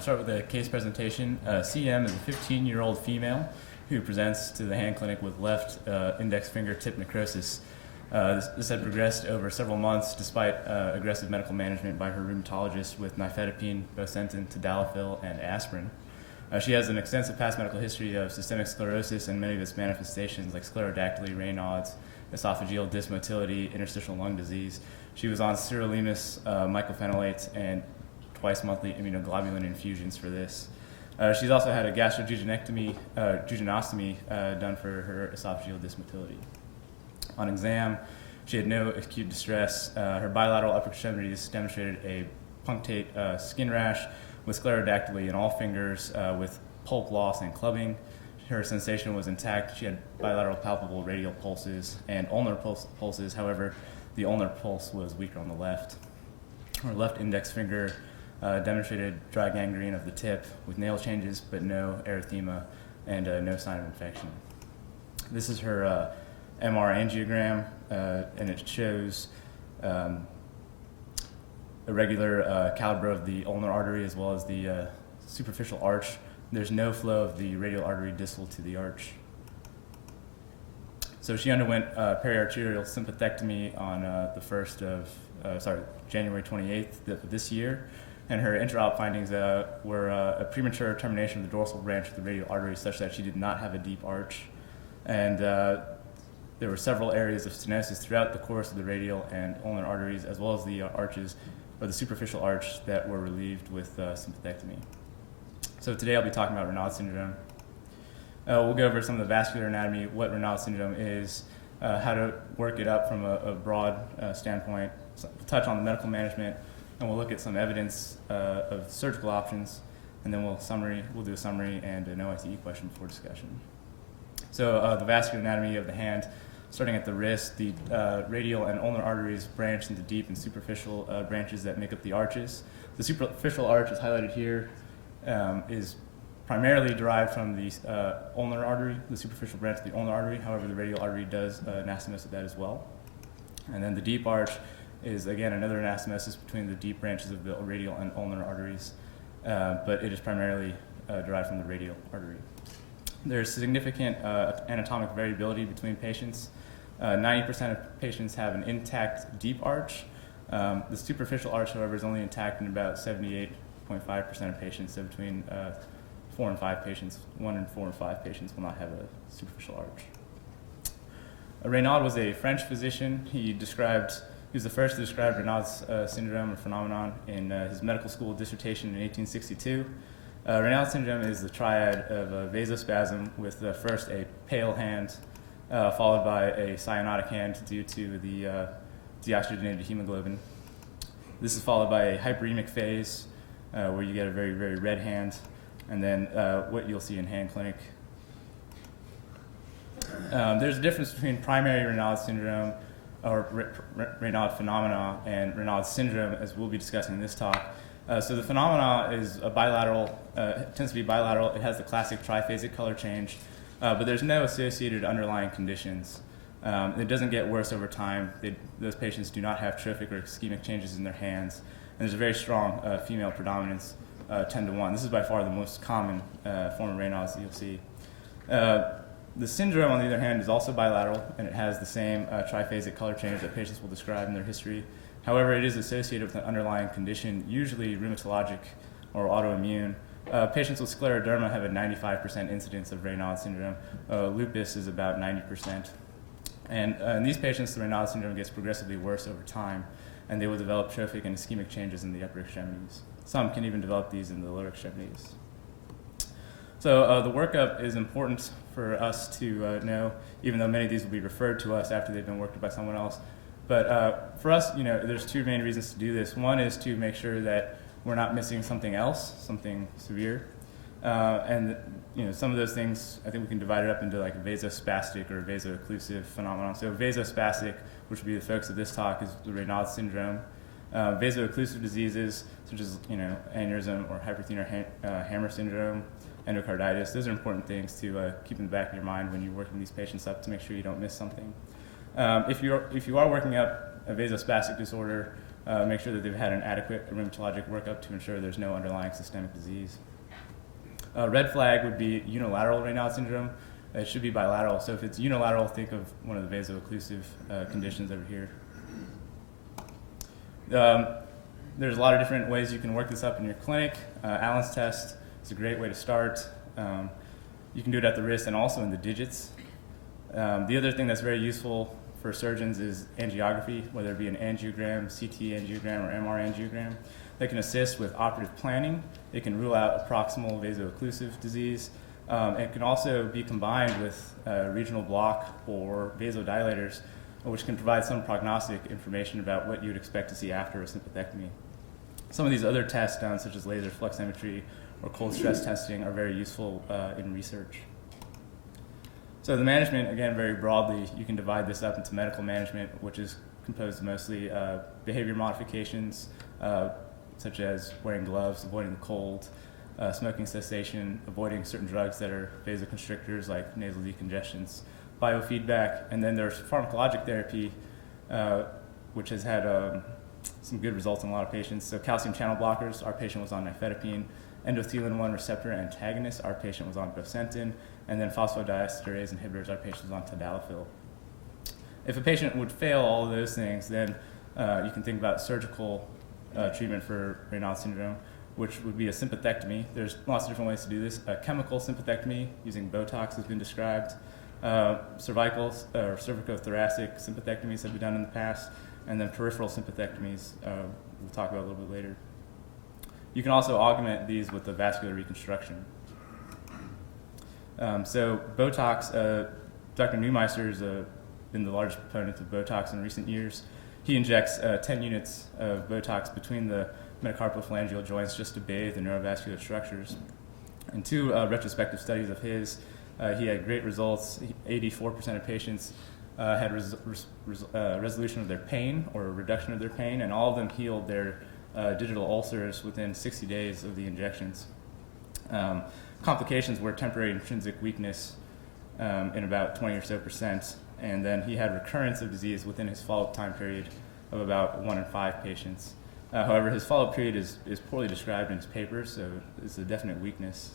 We'll start with a case presentation. CM is a 15-year-old female who presents to the hand clinic with left index finger tip necrosis. This had progressed over several months despite aggressive medical management by her rheumatologist with nifedipine, bosentan, tadalafil, and aspirin. She has an extensive past medical history of systemic sclerosis and many of its manifestations like sclerodactyly, Raynaud's, esophageal dysmotility, interstitial lung disease. She was on sirolimus, mycophenolates, and twice monthly immunoglobulin infusions for this. She's also had a gastrojejunostomy done for her esophageal dysmotility. On exam, she had no acute distress. Her bilateral upper extremities demonstrated a punctate skin rash with sclerodactyly in all fingers with pulp loss and clubbing. Her sensation was intact. She had bilateral palpable radial pulses and ulnar pulses. However, the ulnar pulse was weaker on the left. Her left index finger demonstrated dry gangrene of the tip with nail changes, but no erythema and no sign of infection. This is her MR angiogram, and it shows irregular caliber of the ulnar artery as well as the superficial arch. There's no flow of the radial artery distal to the arch. So she underwent periarterial sympathectomy on the 1st of, January 28th of this year, and her intra-op findings were a premature termination of the dorsal branch of the radial artery such that she did not have a deep arch, and there were several areas of stenosis throughout the course of the radial and ulnar arteries, as well as the arches, or the superficial arch, that were relieved with sympathectomy. So today I'll be talking about Raynaud syndrome. We'll go over some of the vascular anatomy, what Raynaud syndrome is, how to work it up from a broad standpoint, touch on the medical management, and we'll look at some evidence of surgical options, and then we'll do a summary and an OITE question before discussion. So the vascular anatomy of the hand, starting at the wrist, the radial and ulnar arteries branch into deep and superficial branches that make up the arches. The superficial arch is highlighted here, is primarily derived from the ulnar artery, the superficial branch of the ulnar artery. However, the radial artery does anastomosis of that as well. And then the deep arch is, again, another anastomosis between the deep branches of the radial and ulnar arteries, but it is primarily derived from the radial artery. There's significant anatomic variability between patients. 90% of patients have an intact deep arch. The superficial arch, however, is only intact in about 78.5% of patients, so between 4 and 5 patients, 1 in 4 and 5 patients will not have a superficial arch. Raynaud was a French physician. He was the first to describe Raynaud's syndrome or phenomenon in his medical school dissertation in 1862. Raynaud syndrome is the triad of vasospasm with first a pale hand, followed by a cyanotic hand due to the deoxygenated hemoglobin. This is followed by a hyperemic phase where you get a very, very red hand, and then what you'll see in hand clinic. There's a difference between primary Raynaud syndrome or Raynaud phenomena and Raynaud syndrome, as we'll be discussing in this talk. So the phenomena is a bilateral, tends to be bilateral. It has the classic triphasic color change, but there's no associated underlying conditions. It doesn't get worse over time. Those patients do not have trophic or ischemic changes in their hands, and there's a very strong female predominance, 10 to 1. This is by far the most common form of Raynaud's that you'll see. The syndrome, on the other hand, is also bilateral, and it has the same triphasic color change that patients will describe in their history. However, it is associated with an underlying condition, usually rheumatologic or autoimmune. Patients with scleroderma have a 95% incidence of Raynaud syndrome. Lupus is about 90%. And in these patients, the Raynaud syndrome gets progressively worse over time, and they will develop trophic and ischemic changes in the upper extremities. Some can even develop these in the lower extremities. So the workup is important for us to know, even though many of these will be referred to us after they've been worked up by someone else. But for us, there's two main reasons to do this. One is to make sure that we're not missing something else, something severe. And some of those things, I think we can divide it up into like vasospastic or vaso-occlusive phenomenon. So vasospastic, which will be the focus of this talk, is the Raynaud syndrome. Vaso-occlusive diseases, such as aneurysm or hyperthermic hammer syndrome, endocarditis, those are important things to keep in the back of your mind when you're working these patients up to make sure you don't miss something. If you are working up a vasospastic disorder, make sure that they've had an adequate rheumatologic workup to ensure there's no underlying systemic disease. Red flag would be unilateral Raynaud syndrome. It should be bilateral. So if it's unilateral, think of one of the vaso-occlusive conditions over here. There's a lot of different ways you can work this up in your clinic. Allen's test is a great way to start. You can do it at the wrist and also in the digits. The other thing that's very useful for surgeons is angiography, whether it be an angiogram, CT angiogram, or MR angiogram. That can assist with operative planning. It can rule out a proximal vaso-occlusive disease. It can also be combined with regional block or vasodilators, which can provide some prognostic information about what you'd expect to see after a sympathectomy. Some of these other tests done, such as laser fluximetry or cold stress testing, are very useful in research. So the management, again, very broadly, you can divide this up into medical management, which is composed of mostly behavior modifications, such as wearing gloves, avoiding the cold, smoking cessation, avoiding certain drugs that are vasoconstrictors like nasal decongestants, biofeedback, and then there's pharmacologic therapy, which has had some good results in a lot of patients. So calcium channel blockers, our patient was on nifedipine. Endothelin-1 receptor antagonist, our patient was on bosentan. And then phosphodiesterase inhibitors, our patient was on tadalafil. If a patient would fail all of those things, then you can think about surgical treatment for Raynaud syndrome, which would be a sympathectomy. There's lots of different ways to do this. A chemical sympathectomy using Botox has been described. Cervical or cervicothoracic sympathectomies have been done in the past, and then peripheral sympathectomies we'll talk about a little bit later. You can also augment these with the vascular reconstruction. So Botox, Dr. Neumeister has been the largest proponent of Botox in recent years. He injects 10 units of Botox between the metacarpophalangeal joints just to bathe the neurovascular structures. In two retrospective studies of his, he had great results. 84% of patients had resolution of their pain or a reduction of their pain, and all of them healed their digital ulcers within 60 days of the injections. Complications were temporary intrinsic weakness in about 20 or so percent, and then he had recurrence of disease within his follow-up time period of about 1 in 5 patients. However, his follow-up period is poorly described in his paper, so it's a definite weakness.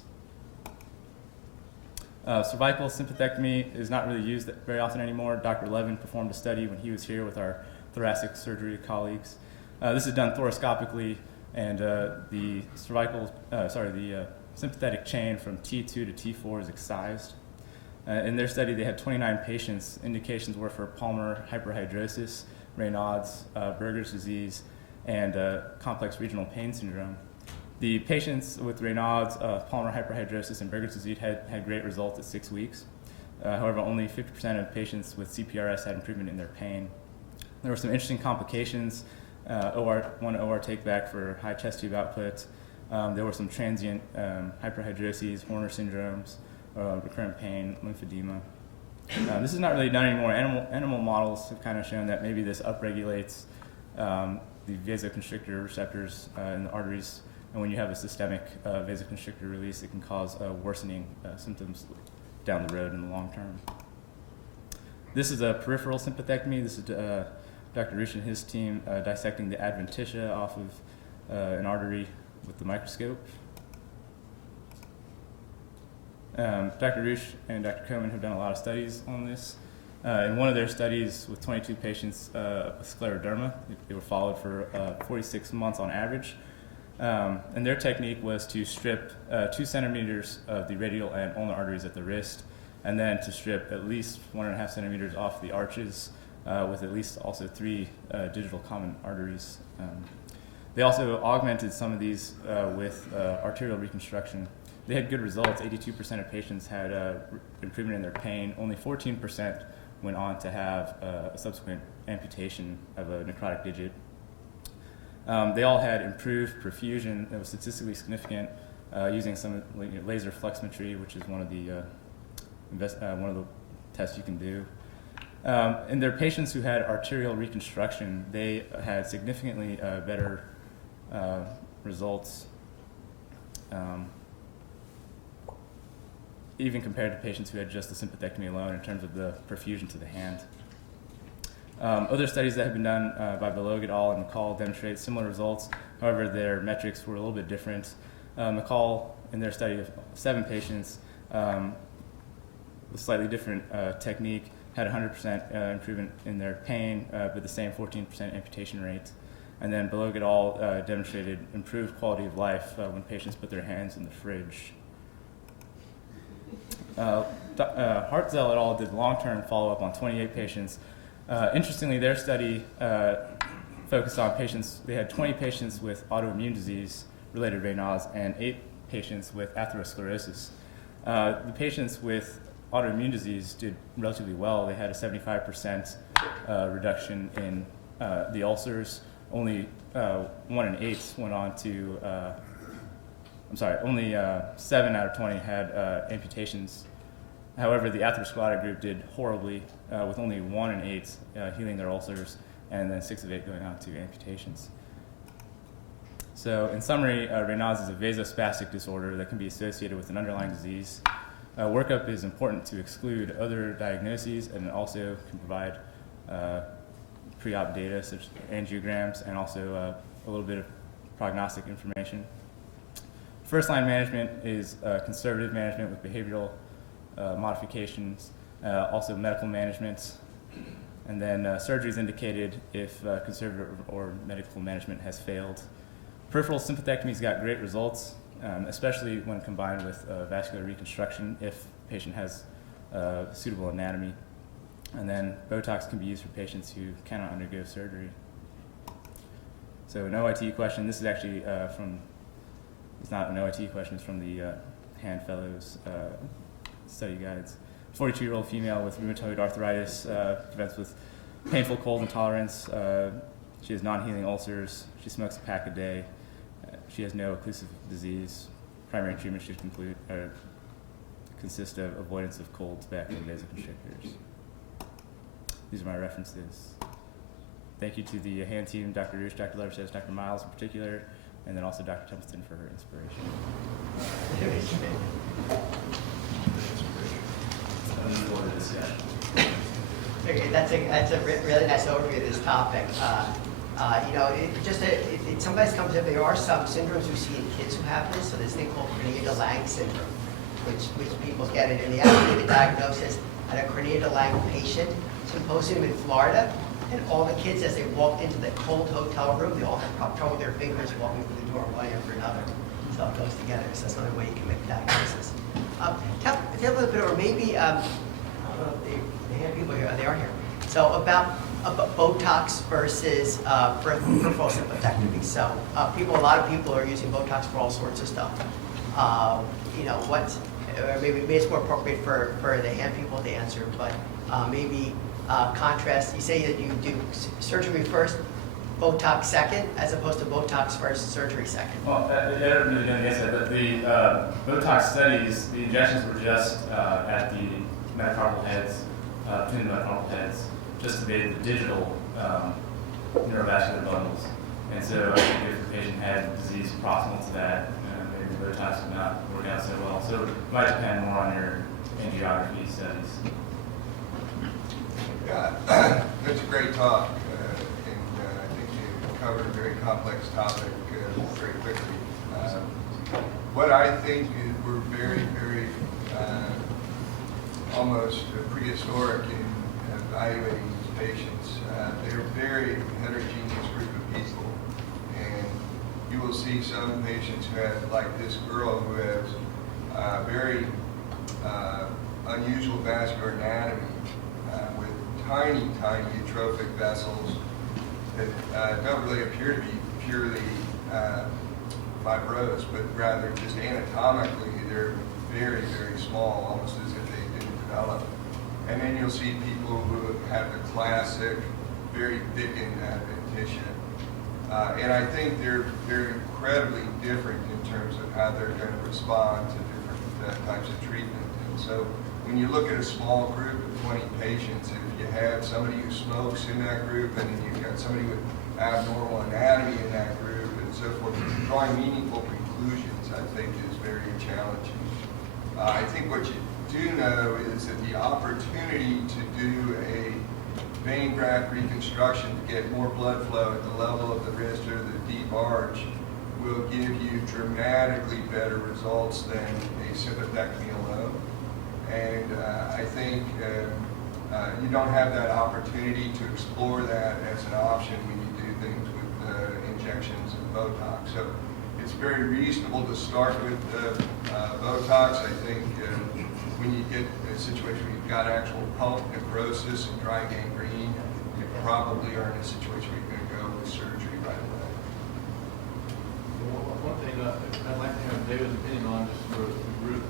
Cervical sympathectomy is not really used very often anymore. Dr. Levin performed a study when he was here with our thoracic surgery colleagues. This is done thoracoscopically, and the sympathetic chain from T2 to T4 is excised. In their study, they had 29 patients. Indications were for palmar hyperhidrosis, Raynaud's, Berger's disease, and complex regional pain syndrome. The patients with Raynaud's, palmar hyperhidrosis, and Berger's disease had great results at 6 weeks. However, only 50% of patients with CPRS had improvement in their pain. There were some interesting complications. One OR takeback for high chest tube output. There were some transient hyperhidroses, Horner syndromes, recurrent pain, lymphedema. This is not really done anymore. Animal models have kind of shown that maybe this upregulates the vasoconstrictor receptors in the arteries, and when you have a systemic vasoconstrictor release, it can cause worsening symptoms down the road in the long term. This is a peripheral sympathectomy. This is Dr. Roosh and his team dissecting the adventitia off of an artery with the microscope. Dr. Roosh and Dr. Komen have done a lot of studies on this. In one of their studies with 22 patients with scleroderma, they were followed for 46 months on average. And their technique was to strip 2 centimeters of the radial and ulnar arteries at the wrist, and then to strip at least 1.5 centimeters off the arches with at least also 3 digital common arteries. They also augmented some of these with arterial reconstruction. They had good results. 82% of patients had improvement in their pain. Only 14% went on to have a subsequent amputation of a necrotic digit. They all had improved perfusion that was statistically significant using some laser fluximetry, which is one of the tests you can do. In their patients who had arterial reconstruction, they had significantly better results, even compared to patients who had just the sympathectomy alone in terms of the perfusion to the hand. Other studies that have been done by Balog et al. And McCall demonstrate similar results. However, their metrics were a little bit different. McCall, in their study of 7 patients, with slightly different technique, had 100% improvement in their pain, but the same 14% amputation rate. And then Balog et al. Demonstrated improved quality of life when patients put their hands in the fridge. Hartzell et al. Did long-term follow-up on 28 patients. Interestingly, their study focused on patients. They had 20 patients with autoimmune disease-related Raynaud's and 8 patients with atherosclerosis. The patients with autoimmune disease did relatively well. They had a 75% reduction in the ulcers. Only 1 in 8 went on to, only 7 out of 20 had amputations. However, the atherosclerotic group did horribly, with only 1 in 8 healing their ulcers, and then 6 of 8 going on to amputations. So, in summary, Raynaud's is a vasospastic disorder that can be associated with an underlying disease. Workup is important to exclude other diagnoses, and it also can provide pre-op data such as angiograms and also a little bit of prognostic information. First-line management is conservative management with behavioral modifications, also medical management, and then surgery is indicated if conservative or medical management has failed. Peripheral sympathectomy's got great results, especially when combined with vascular reconstruction if the patient has suitable anatomy. And then Botox can be used for patients who cannot undergo surgery. So an OIT question, this is actually it's not an OIT question, it's from the Hand Fellows study guides. 42-year-old female with rheumatoid arthritis, presents with painful cold intolerance. She has non-healing ulcers. She smokes a pack a day. She has no occlusive disease. Primary treatment should consist of avoidance of cold, tobacco, and vasoconstrictors. These are my references. Thank you to the Hand team, Dr. Roosh, Dr. Leversays, Dr. Miles in particular, and then also Dr. Templeton for her inspiration. Okay, that's a really nice overview of this topic. It sometimes comes up. There are some syndromes we see in kids who have this. So there's a thing called Raynaud de Lange syndrome, which people get it. And they actually the diagnosis at a Raynaud de Lange patient symposium in Florida, and all the kids, as they walked into the cold hotel room, they all had trouble with their fingers walking through the door one after another. So it goes together. So that's another way you can make a diagnosis. Tell a little bit, or maybe I don't know if they have people here. They are here. So about Botox versus peripheral sympathectomy. So a lot of people are using Botox for all sorts of stuff. Maybe it's more appropriate for the hand people to answer, but maybe contrast. You say that you do surgery first, Botox second, as opposed to Botox first, surgery second. Well, I don't really know the answer, but the Botox studies, the injections were just at the metacarpal heads, between the metacarpal heads, just to the digital neurovascular bundles. And so I think if the patient had disease proximal to that, maybe Botox would not work out so well. So it might depend more on your angiography studies. Yeah, that's a great talk, and I think you covered a very complex topic very quickly. What I think is we're very, very almost prehistoric in evaluating these patients. They're a very heterogeneous group of people, and you will see some patients who have, like this girl who has very unusual vascular anatomy with tiny eutrophic vessels that don't really appear to be purely fibrosed, but rather just anatomically they're very, very small, almost as if they didn't develop. And then you'll see people who have the classic, very thickened adventitia. And I think they're incredibly different in terms of how they're going to respond to different types of treatment. And so when you look at a small group of 20 patients, if you have somebody who smokes in that group, and then you've got somebody with abnormal anatomy in that group, and so forth, drawing meaningful conclusions, I think, is very challenging. I think what you do know is that the opportunity to do a vein graft reconstruction to get more blood flow at the level of the wrist or the deep arch will give you dramatically better results than a sympathectomy alone. And I think you don't have that opportunity to explore that as an option when you do things with injections and Botox. So it's very reasonable to start with Botox. I think when you get a situation where you've got actual pulp necrosis and dry gangrene, you probably are in a situation where you're going to go with surgery right away. One thing I'd like to have David's opinion on, just for the group,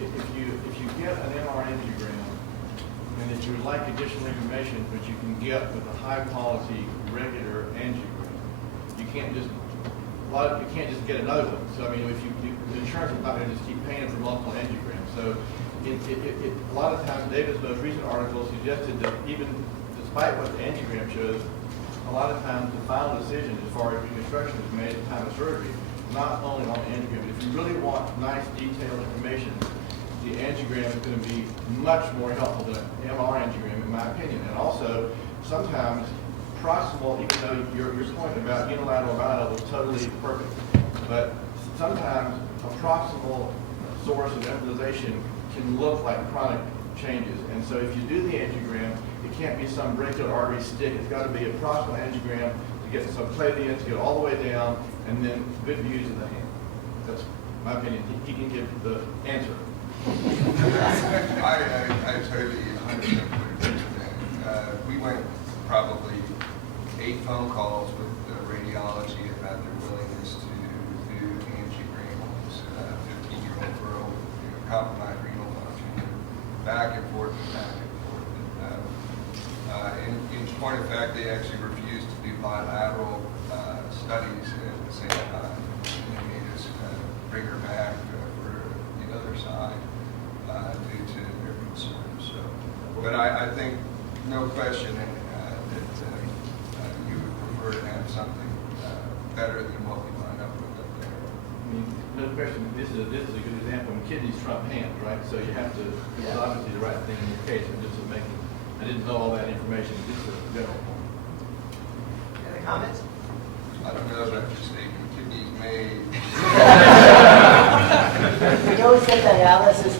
if you get an MR angiogram, and if you would like additional information, but you can get with a high quality regular angiogram, you can't just get another one. So I mean, if the insurance is not going to just keep paying for multiple angiograms. So a lot of times, David's most recent article suggested that even despite what the angiogram shows, a lot of times the final decision as far as reconstruction is made at the time of surgery, not only on the angiogram. But if you really want nice detailed information, the angiogram is going to be much more helpful than an MR angiogram, in my opinion. And also, sometimes proximal, even though your point about unilateral bilateral is totally perfect, but sometimes a proximal source of embolization can look like chronic changes. And so if you do the angiogram, it can't be some brachial artery stick. It's got to be a proximal angiogram to get subclavian, to get all the way down, and then good views of the hand. That's my opinion. He can give the answer. I totally 100% agree with that. We went probably 8 phone calls with radiology about their willingness to do angiograms. 15-year-old girl with compromised renal function, back and forth and back and forth. In point of fact, they actually refused to do bilateral studies at the same time. And they made us bring her back for the other side due to their concerns. So, but I think, no question, that you would prefer to have something better than what we line up with up there. I mean, no question, this is a good example. When kidneys trump hands, right? So you have to do obviously the right thing in your case. And just to make it, I didn't know all that information. Just a general point. Any other comments? I don't know about your statement. Kidneys may. We always get dialysis